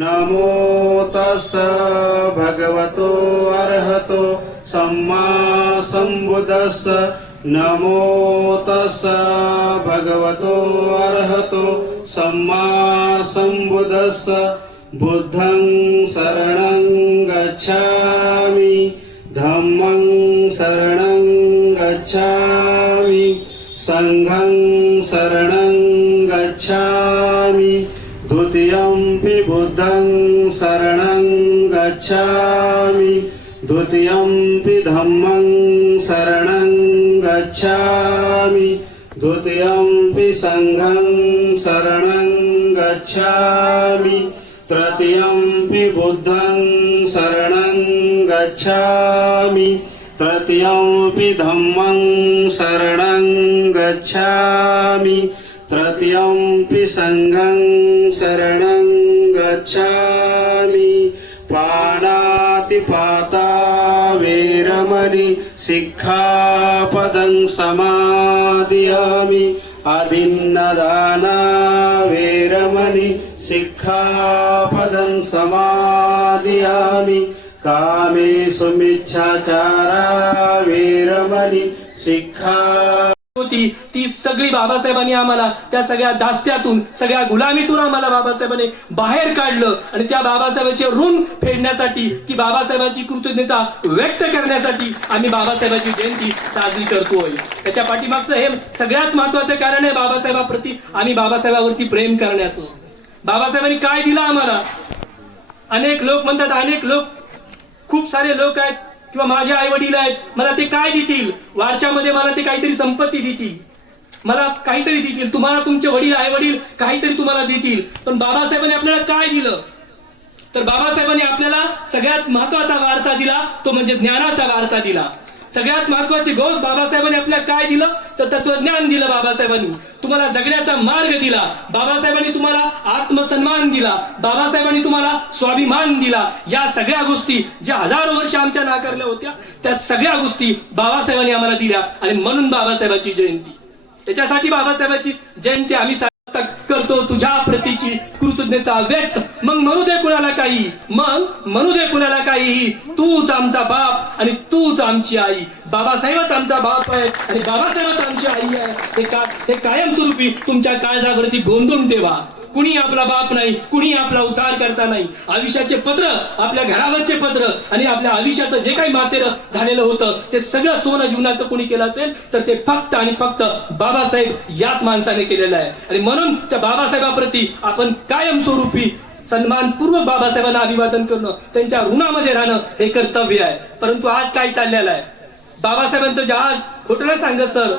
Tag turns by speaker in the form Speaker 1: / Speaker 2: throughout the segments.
Speaker 1: नमो तस् भगवतो अर्हतो सम्मा सम्बुदस् नमो तस् भगवतो अर्हतो सम्मा सम्बुदस् बुद्धं शरणं गच्छामि धम्मं शरणं गच्छामि सङ्घं शरणं गच्छामि द्वितीयम्पि बुद्धं शरणं गच्छामि। द्वितीयम्पि धम्मं शरणं गच्छामि। द्वितीयम्पि सङ्घं शरणं गच्छामि। तृतीयम्पि बुद्धं शरणं गच्छामि। तृतीयम्पि धम्मं शरणं गच्छामि तृतीयम्पि सङ्घं शरणं गच्छामि। पाणातिपाता वेरमणि सिक्खापदं समादियामि। अदिन्नदाना वेरमणि सिक्खापदं समादियामि। कामे सुमिच्छाचारा वेरमणि सिक्खा
Speaker 2: होती ती सगळी बाबासाहेबांनी आम्हाला त्या सगळ्या दास्यातून सगळ्या गुलामीतून आम्हाला बाबासाहेबांनी बाहेर काढलं. आणि त्या बाबासाहेबांचे ऋण फेडण्यासाठी ती बाबासाहेबांची कृतज्ञता व्यक्त करण्यासाठी आम्ही बाबासाहेबांची जयंती साजरी करतोय. त्याच्या पाठीमागचं हे सगळ्यात महत्वाचं कारण आहे बाबासाहेबाप्रती आम्ही बाबासाहेबावरती प्रेम करण्याचं. बाबासाहेबांनी काय दिलं आम्हाला? अनेक लोक म्हणतात अनेक लोक खूप सारे लोक आहेत किंवा माझे आई वडील आहेत मला ते काय देतील? वारशामध्ये मला ते काहीतरी संपत्ती देतील. मला काहीतरी देतील. तुम्हाला तुमचे वडील आई वडील काहीतरी तुम्हाला देतील. पण बाबासाहेबांनी आपल्याला काय दिलं? तर बाबासाहेबांनी आपल्याला सगळ्यात महत्त्वाचा वारसा दिला तो म्हणजे ज्ञानाचा वारसा दिला. सगळ्यात महत्वाची गोष्ट बाबासाहेबांनी आपल्याला काय दिलं? तर तत्वज्ञान दिलं बाबासाहेबांनी. तुम्हाला जगण्याचा मार्ग दिला. बाबासाहेबांनी तुम्हाला आत्मसन्मान दिला. बाबासाहेबांनी तुम्हाला स्वाभिमान दिला. या सगळ्या गोष्टी ज्या हजारो वर्ष आमच्या नाकारल्या होत्या त्या सगळ्या गोष्टी बाबासाहेबांनी आम्हाला दिल्या. आणि म्हणून बाबासाहेबांची जयंती. त्याच्यासाठी बाबासाहेबांची जयंती आम्ही करतो तुझ्या प्रतीची कृतज्ञता व्यक्त. मग म्हणू दे कुणाला काही. मग म्हणू दे कुणाला काही. तूच आमचा बाप आणि तूच आमची आई. बाबासाहेबच आमचा बाप आहे आणि बाबासाहेबच आमची आई आहे. ते का ते कायमस्वरूपी तुमच्या काळजावरती गोंधून ठेवा. कुणी आपला बाप नाही कुणी आपला उतार करता नाही. आयुष्याचे पत्र आपल्या घरावरचे पत्र आणि आपल्या आयुष्याचं जे काही मातेर झालेलं होतं ते सगळं सोनं जीवनाचं कुणी केलं असेल तर ते फक्त आणि फक्त बाबासाहेब याच माणसाने केलेलं आहे. आणि म्हणून त्या बाबासाहेबाप्रती आपण कायमस्वरूपी सन्मानपूर्वक बाबासाहेबांना अभिवादन करणं त्यांच्या ऋणामध्ये राहणं हे कर्तव्य आहे. परंतु आज काय चाललेलं आहे? बाबासाहेबांचं जहाज खोटं सांगत सर.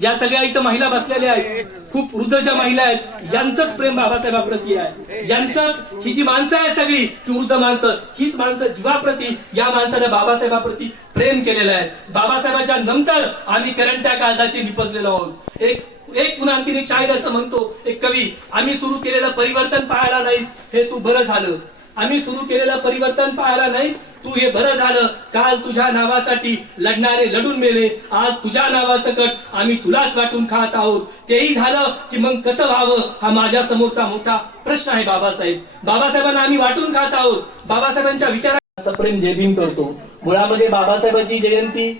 Speaker 2: ज्या सगळ्या इथं महिला बसलेल्या आहेत खूप वृद्ध ज्या महिला आहेत यांचंच प्रेम बाबासाहेबाप्रती आहे. यांचंच ही जी माणसं आहे सगळी ती वृद्ध माणसं हीच माणसं जीवाप्रती या माणसाने बाबासाहेबाप्रती प्रेम केलेलं आहे. बाबासाहेबांच्या नंतर आम्ही करंट्या काळजाची निपजलेलो आहोत. एक एक पुन्हा आणखीन एक शाहीर असं म्हणतो एक कवी आम्ही सुरू केलेलं परिवर्तन पाहायला नाहीस हे तू बरं झालं. आम्ही सुरू केलेलं परिवर्तन पाहायला नाही तू हे बरं झालं. काल तुझ्या नावासाठी लढणारे लढून मेले. आज तुझ्या नावासकट आम्ही तुलाच वाटून खात आहोत. तेही झालं की मग कसं व्हावं? हा माझ्या समोरचा मोठा प्रश्न आहे बाबासाहेब. बाबासाहेबांना आम्ही वाटून खात आहोत. बाबासाहेबांच्या विचाराचा प्रेम जय करतो. मुळामध्ये बाबासाहेबांची जयंती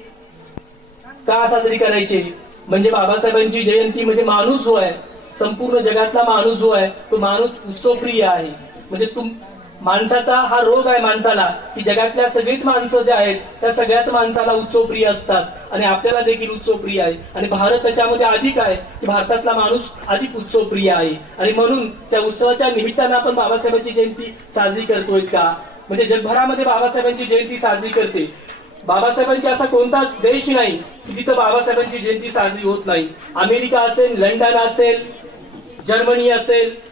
Speaker 2: का साजरी करायची? म्हणजे बाबासाहेबांची जयंती म्हणजे माणूस जो आहे संपूर्ण जगातला माणूस जो आहे तो माणूस उत्सवप्रिय आहे. म्हणजे तुम माणसाचा हा रोग आहे माणसाला की जगातल्या सगळीच माणसं जे आहेत त्या सगळ्याच माणसाला उत्सवप्रिय असतात. आणि आपल्याला देखील उत्सवप्रिय आहे. आणि भारत त्याच्यामध्ये अधिक आहे की भारतातला माणूस अधिक उत्सवप्रिय आहे. आणि म्हणून त्या उत्सवाच्या निमित्तानं आपण बाबासाहेबांची जयंती साजरी करतोय का? म्हणजे जगभरामध्ये बाबासाहेबांची जयंती साजरी करते. बाबासाहेबांची असा कोणताच देश नाही की तिथं बाबासाहेबांची जयंती साजरी होत नाही. अमेरिका असेल लंडन असेल जर्मनी असेल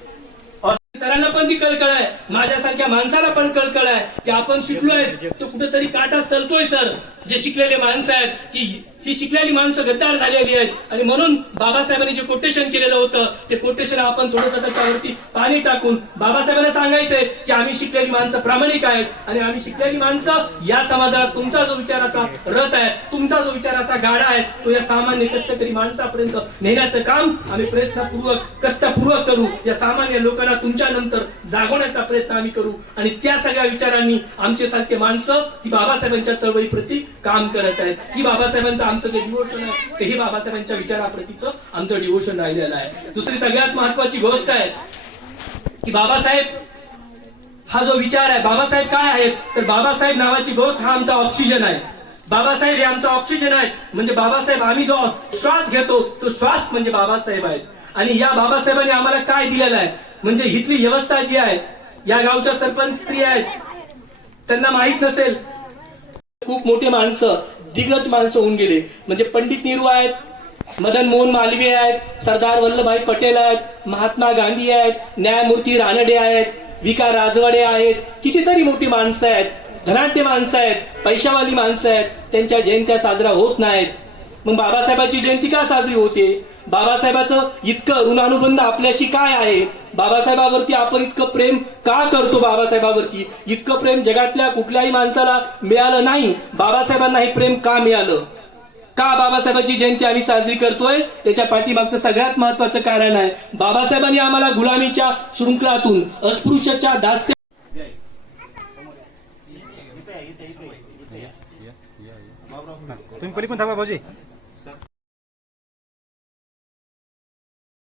Speaker 2: सरांना पण ती कळकळ आहे. माझ्यासारख्या माणसाला पण कळकळ आहे की आपण शिकलोय. तो कुठेतरी काटा सलतोय सर. जे शिकलेले माणसं आहेत की ही शिकलेली माणसं गद्दार झालेली आहेत. आणि म्हणून बाबासाहेबांनी जे कोटेशन केलेलं होतं ते कोटेशन आपण थोडंसं त्याच्यावरती पाणी टाकून बाबासाहेबांना सांगायचंय की आम्ही शिकलेली माणसं प्रामाणिक आहेत. आणि आम्ही शिकलेली माणसं या समाजाला तुमचा जो विचाराचा रथ आहे तुमचा जो विचाराचा गाडा आहे तो या सामान्य कष्टकरी माणसापर्यंत नेण्याचं काम आम्ही प्रयत्नपूर्वक कष्टपूर्वक करू. या सामान्य लोकांना तुमच्या नंतर जागवण्याचा प्रयत्न आम्ही करू. आणि त्या सगळ्या विचारांनी आमचे सारखे माणसं ही बाबासाहेबांच्या चळवळीप्रती काम करत आहेत. ही बाबासाहेबांचं आमचं जे डिवोशन आहे तेही बाबासाहेबांच्या विचाराप्रतीचं आमचं डिवोशन राहिलेलं आहे. दुसरी सगळ्यात महत्वाची गोष्ट आहे की बाबासाहेब हा जो विचार आहे बाबासाहेब काय आहेत? तर बाबासाहेब नावाची गोष्ट हा आमचा ऑक्सिजन आहे. बाबासाहेब हे आमचा ऑक्सिजन आहे. म्हणजे बाबासाहेब आम्ही जो श्वास घेतो तो श्वास म्हणजे बाबासाहेब आहेत. आणि या बाबासाहेबांनी आम्हाला काय दिलेलं आहे? म्हणजे इथली व्यवस्था जी आहे या गावच्या सरपंच स्त्री आहेत त्यांना माहीत नसेल खूप मोठे माणसं दिग्गज माणसं होऊन गेले. म्हणजे पंडित नेहरू आहेत मदन मोहन मालवीय आहेत सरदार वल्लभभाई पटेल आहेत महात्मा गांधी आहेत न्यायमूर्ती रानडे आहेत विका राजवाडे आहेत. कितीतरी मोठी माणसं आहेत धनाढ्य माणसं आहेत पैशावाली माणसं आहेत त्यांच्या जयंत्या साजरा होत नाहीत. मग बाबासाहेबांची जयंती का साजरी होते? बाबासाहेबाचं इतकं ऋणानुबंध आपल्याशी काय आहे? बाबासाहेबावरती आपण इतकं प्रेम का करतो बाबासाहेबावरती? इतकं प्रेम जगातल्या कुठल्याही माणसाला मिळालं नाही. बाबासाहेबांना हे प्रेम का मिळालं? का बाबासाहेबांची जयंती आम्ही साजरी करतोय? त्याच्या पाठीमागचं सगळ्यात महत्वाचं कारण आहे बाबासाहेबांनी आम्हाला गुलामीच्या शृंखलातून अस्पृश्याच्या दास्य
Speaker 3: तुम्ही पलीकडून थांबा भाऊजी.